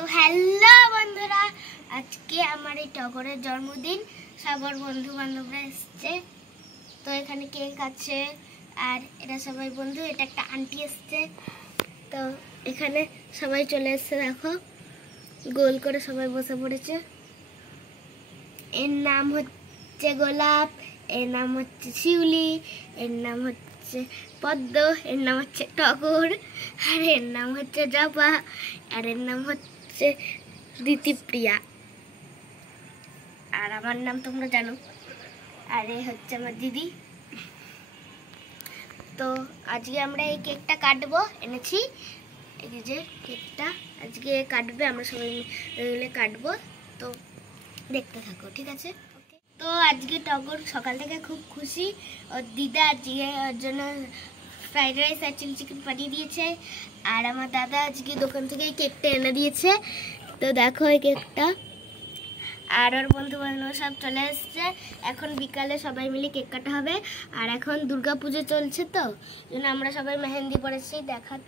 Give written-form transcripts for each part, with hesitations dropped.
তো হ্যালো বন্ধুরা, আজকে আমার এই টগরের জন্মদিন। সবার বন্ধু বান্ধবরা এসছে। তো এখানে কেক আছে আর এরা সবাই বন্ধু। এটা একটা আন্টি এসছে। তো এখানে সবাই চলে এসছে, দেখো গোল করে সবাই বসে পড়েছে। এর নাম হচ্ছে গোলাপ, এর নাম হচ্ছে শিউলি, এর নাম হচ্ছে পদ্ম, এর নাম হচ্ছে টগর, আর এর নাম হচ্ছে জবা, আর এর নাম হচ্ছে দিতিপ্রিয়া। আর আমার নাম তোমরা জানো। আর এ হচ্ছে আমার দিদি। তো আজকে আমরা এই কেকটা কাটবো, এনেছি এই যে কেকটা আজকে কাটবে, আমরা সবাই মিলে কাটবো। তো দেখতে থাকো, ঠিক আছে? তো আজকে টগর সকাল থেকে খুব খুশি। ওর দিদা আজকে ওর জন্য ফ্রাইড রাইস আর চিলি চিকেন পাঠিয়ে দিয়েছে। আর আমার দাদা আজকে দোকান থেকে এই কেকটা এনে দিয়েছে। তো দেখো এই কেকটা। আর ওর বন্ধু বান্ধব সব চলে এসছে। এখন বিকালে সবাই মিলে কেক কাটা হবে। আর এখন দুর্গা পুজো চলছে, তো জন্য আমরা সবাই মেহেন্দি পড়েছি। দেখাও,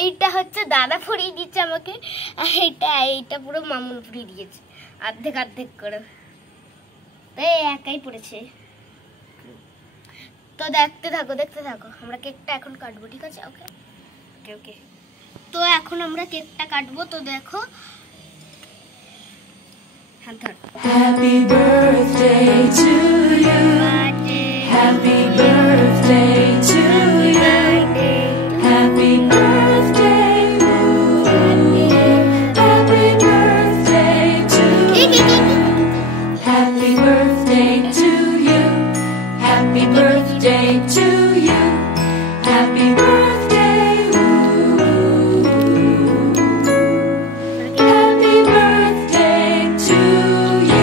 এইটা হচ্ছে দাদা পরিয়ে দিচ্ছে আমাকে, আর এইটা পুরো মামুন পরিয়ে দিয়েছে অর্ধেক করে। তো একাই পড়েছে। তো দেখতে থাকো, আমরা কেকটা এখন কাটবো, ঠিক আছে? ওকে ওকে ওকে। তো এখন আমরা কেকটা কাটবো। তো দেখো, হাত ধর। Happy birthday to you, happy birthday to you, happy birthday, happy birthday to you, happy birthday to you, happy birthday to you, happy birthday, happy birthday to you.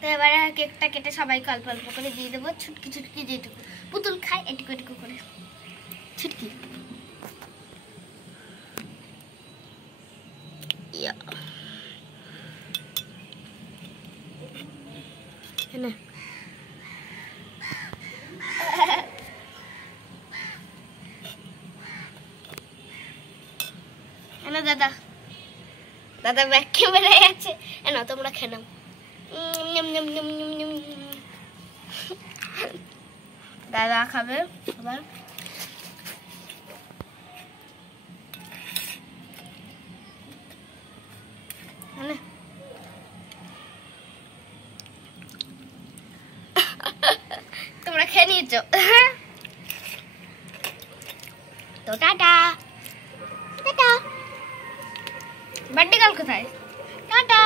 তো এবারে কেকটা কেটে সবাইকে অল্প অল্প করে দিয়ে দেবো, ছুটকি যেটুকু পুতুল খায় এটুকু করে ছুটকি। দাদা ব্যাগ ক্যামেরা আছে, এনা তোমরা খেয়ে নাও। দাদা খাবে আবার। তোমরা খেয়ে নিয়েছো। তো টাটা। বার্থডে গার্ল কোথায়? টাটা।